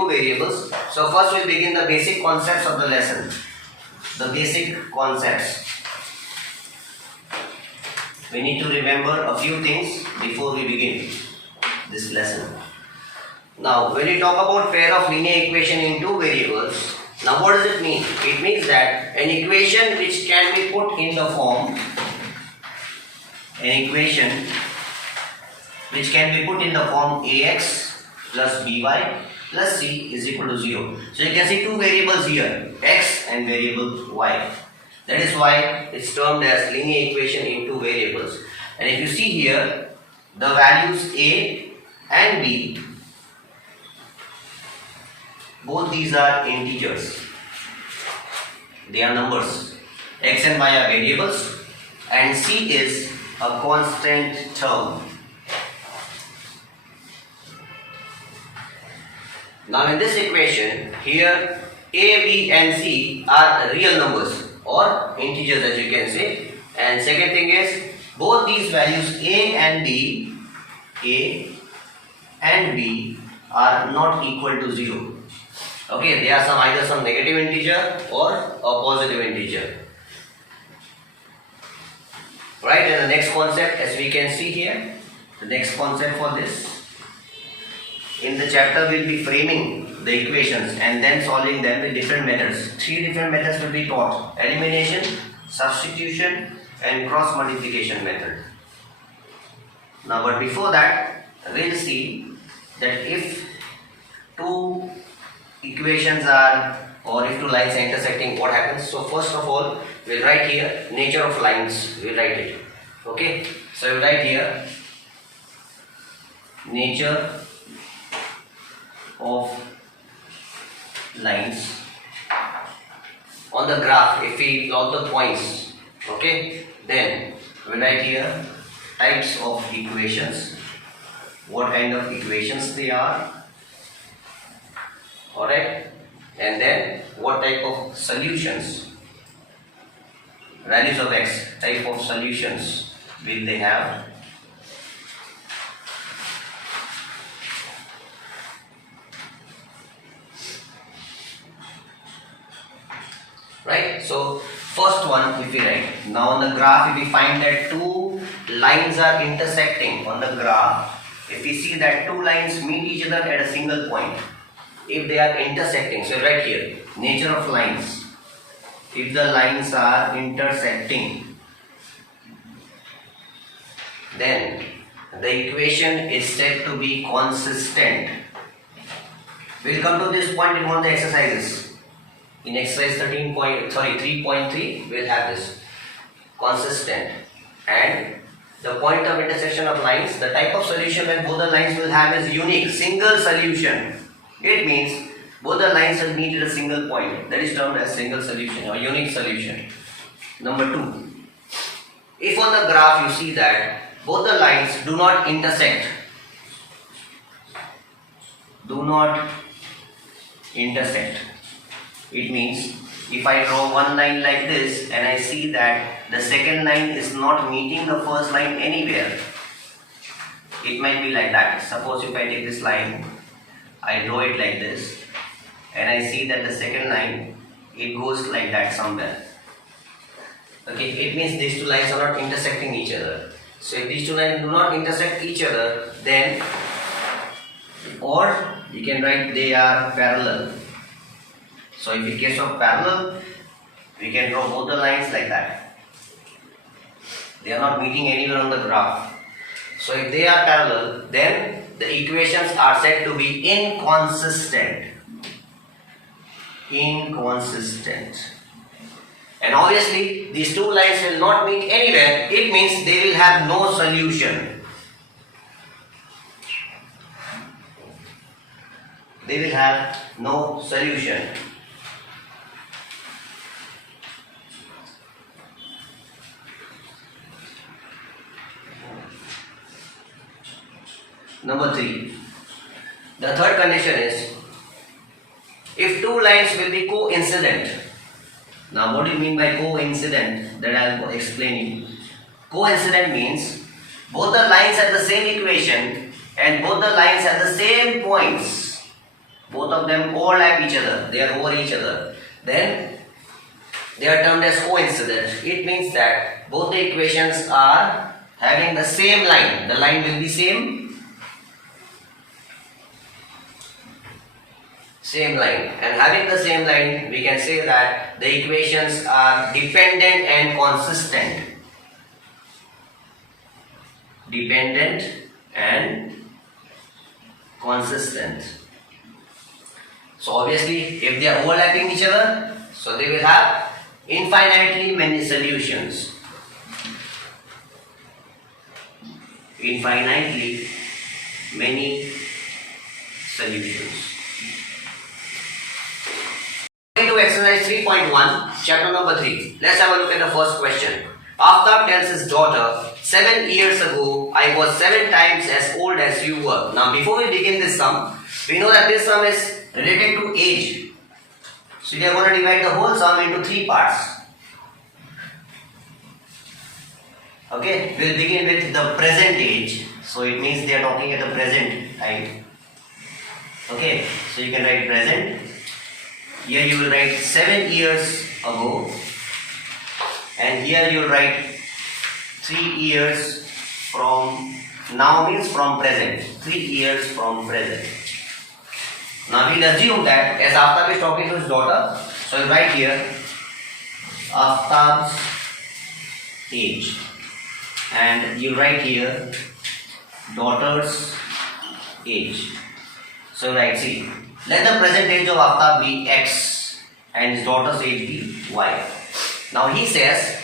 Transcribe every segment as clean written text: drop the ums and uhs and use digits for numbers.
two variables. So first we'll begin the basic concepts of the lesson. The basic concepts. We need to remember a few things before we begin this lesson. Now, when we talk about pair of linear equation in two variables, now what does it mean? It means that an equation which can be put in the form, ax plus by plus c is equal to 0. So you can see two variables here, x and variable y. That is why it's termed as linear equation in two variables. And if you see here, the values a and b, both these are integers. They are numbers. X and y are variables and c is a constant term. Now in this equation, here a, b and c are real numbers or integers, as you can say. And second thing is, both these values a and b are not equal to 0. Okay, they are either some negative integer or a positive integer. Right, and the next concept, as we can see here, the next concept for this, in the chapter we'll be framing the equations and then solving them with different methods. Three different methods will be taught: elimination, substitution and cross multiplication method. Now, but before that, we'll see that if two equations are, or if two lines are intersecting, what happens? So first of all, we'll write here nature of lines. We'll write it. Okay, so we'll write here nature of lines. On the graph, if we plot the points, okay, then we'll write here types of equations, what kind of equations they are, alright, and then what type of solutions, values of x, type of solutions will they have. Right, so first one, if we write, now on the graph, if we find that two lines are intersecting on the graph, if we see that two lines meet each other at a single point, if they are intersecting, so right here, nature of lines, if the lines are intersecting, then the equation is said to be consistent. We'll come to this point in one of the exercises. In exercise 3.3, we'll have this consistent, and the point of intersection of lines, the type of solution when both the lines will have is unique, single solution. It means both the lines will meet at a single point. That is termed as single solution or unique solution. Number 2, if on the graph you see that both the lines do not intersect, it means if I draw one line like this and I see that the second line is not meeting the first line anywhere, it might be like that. Suppose if I take this line, I draw it like this and I see that the second line, it goes like that somewhere. Okay, it means these two lines are not intersecting each other. So if these two lines do not intersect each other, then, or you can write they are parallel. So in the case of parallel, we can draw both the lines like that. They are not meeting anywhere on the graph. So if they are parallel, then the equations are said to be inconsistent. And obviously, these two lines will not meet anywhere. It means they will have no solution. They will have no solution. Number 3, the third condition is if two lines will be coincident. Now what do you mean by coincident? That I will explain you. Coincident means both the lines have the same equation and both the lines have the same points. Both of them overlap each other, they are over each other, then they are termed as coincident. It means that both the equations are having the same line. The line will be same line, and having the same line, we can say that the equations are dependent and consistent. Dependent and consistent. So obviously, if they are overlapping each other, so they will have infinitely many solutions. Infinitely many solutions. Going to exercise 3.1, chapter number 3. Let's have a look at the first question. Aftab tells his daughter, 7 years ago, I was 7 times as old as you were. Now, before we begin this sum, we know that this sum is related to age. So, we are going to divide the whole sum into 3 parts. Okay, we will begin with the present age. So, it means they are talking at the present time. Okay, so you can write present. Here you will write 7 years ago. And here you will write 3 years from now, means from present. 3 years from present. Now we'll assume that as Aftab is talking to his daughter, so I'll write here Aftab's age. And you write here daughter's age. So write, see, let the present age of Aftab be X and his daughter's age be Y. Now he says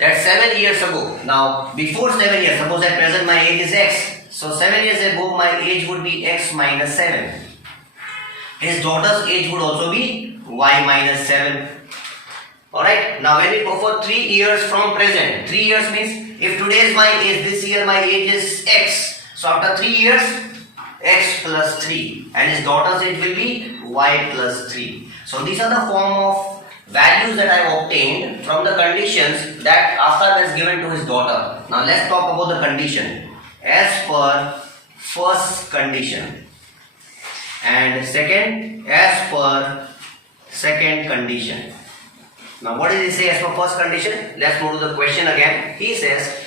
that 7 years ago, now before 7 years, suppose at present my age is X. So 7 years ago my age would be X minus 7. His daughter's age would also be Y minus 7. Alright, now when we go for 3 years from present, 3 years means if today is my age, this year my age is X. So after 3 years, X plus 3 and his daughter's age will be Y plus 3. So these are the form of values that I have obtained from the conditions that Aftab has given to his daughter. Now let's talk about the condition. As per first condition and second as per second condition. Now what does he say as per first condition? Let's move to the question again. He says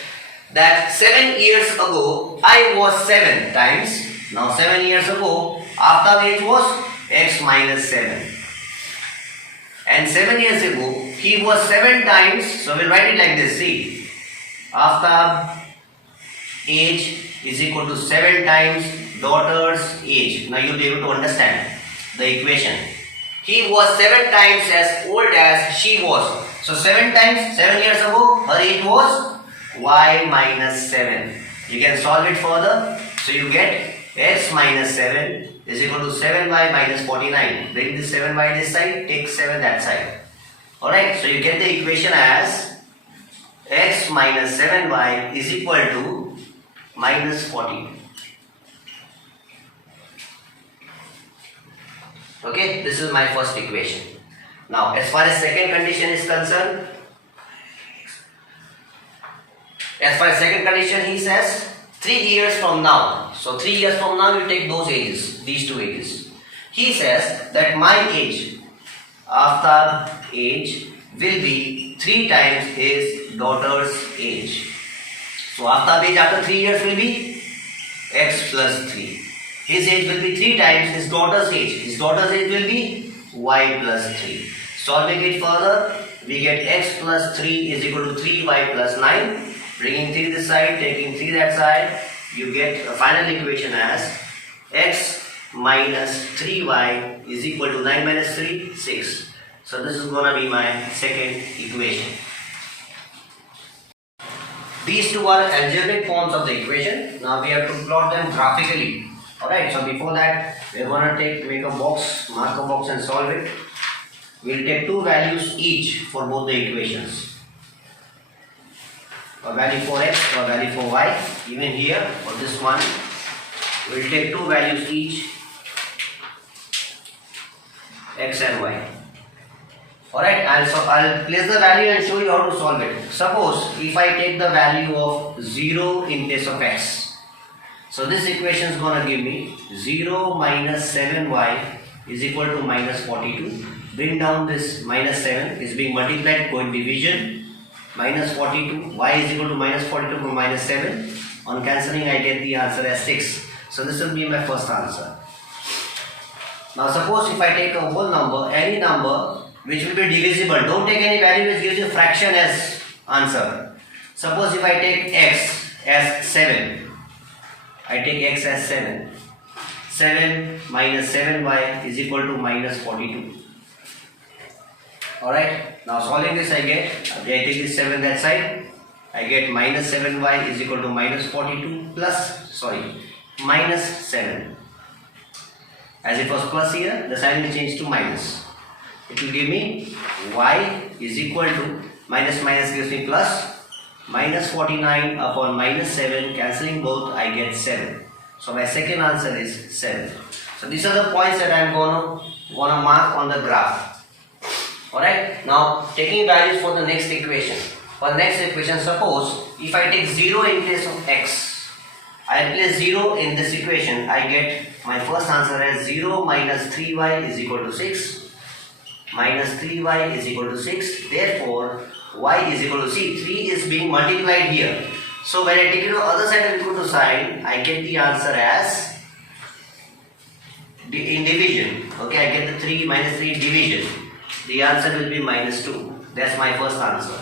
that 7 years ago I was 7 times. Now 7 years ago Aftab's age was X minus 7. And 7 years ago he was 7 times, so we'll write it like this, see, Aftab age is equal to 7 times daughter's age. Now you'll be able to understand the equation. He was 7 times as old as she was. So 7 times, 7 years ago her age was Y minus 7. You can solve it further. So you get X minus 7 is equal to 7y minus 49. Bring this 7y this side, take 7 that side. Alright, so you get the equation as X minus 7y is equal to minus 40. Okay, this is my first equation. Now, as far as second condition is concerned, he says 3 years from now. So 3 years from now you take those ages, these two ages. He says that my age, Aftab's age, will be 3 times his daughter's age. So Aftab's age after 3 years will be X plus 3. His age will be 3 times his daughter's age. His daughter's age will be Y plus 3. Solving it further, we get X plus 3 is equal to 3Y plus 9. Bringing 3 this side, taking 3 that side, you get a final equation as X minus 3Y is equal to 9 minus 3, 6. So this is going to be my second equation. These two are algebraic forms of the equation. Now we have to plot them graphically. Alright, so before that we are going to make a box, mark a box and solve it. We will take 2 values each for both the equations. A value for X or value for Y. Even here for this one, we will take 2 values each, X and Y. Alright, I'll place the value and show you how to solve it. Suppose if I take the value of 0 in place of X. So this equation is going to give me 0 minus 7y is equal to minus 42. Bring down this minus 7 is being multiplied, go in division. Minus 42, y is equal to minus 42 from minus 7. On cancelling I get the answer as 6. So this will be my first answer. Now suppose if I take a whole number, any number which will be divisible, don't take any value which gives you fraction as answer. Suppose if I take x as 7, I take x as 7. 7 minus 7y is equal to minus 42. Alright, now solving this I take this 7 that side, I get minus 7y is equal to minus 42 minus 7. As it was plus here, the sign will change to minus. It will give me y is equal to minus gives me plus, minus 49 upon minus 7, cancelling both I get 7. So my second answer is 7. So these are the points that I am going to mark on the graph. Alright, now taking values for the next equation. For the next equation, suppose if I take 0 in place of x, I place 0 in this equation, I get my first answer as 0 minus 3y is equal to 6. Minus 3y is equal to 6. Therefore, y is equal to, see, 3 is being multiplied here. So when I take it to the other side and equal to sign, I get the answer as in division. Okay, I get the 3 minus 3 division. The answer will be minus 2. That's my first answer.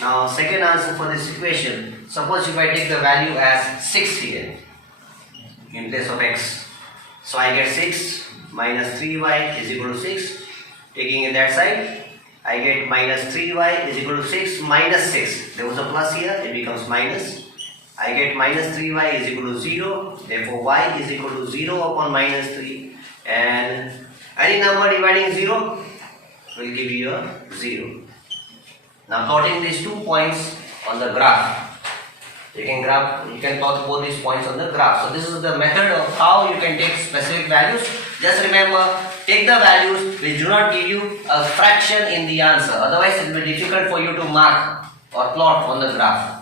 Now second answer for this equation, suppose if I take the value as 6 here in place of x. So I get 6 minus 3y is equal to 6. Taking it that side, I get minus 3y is equal to 6 minus 6. There was a plus here, it becomes minus. I get minus 3y is equal to 0. Therefore y is equal to 0 upon minus 3. And any number dividing 0 will give you a 0. Now plotting these 2 points on the graph. You can plot both these points on the graph. So this is the method of how you can take specific values. Just remember, take the values which do not give you a fraction in the answer. Otherwise it will be difficult for you to mark or plot on the graph.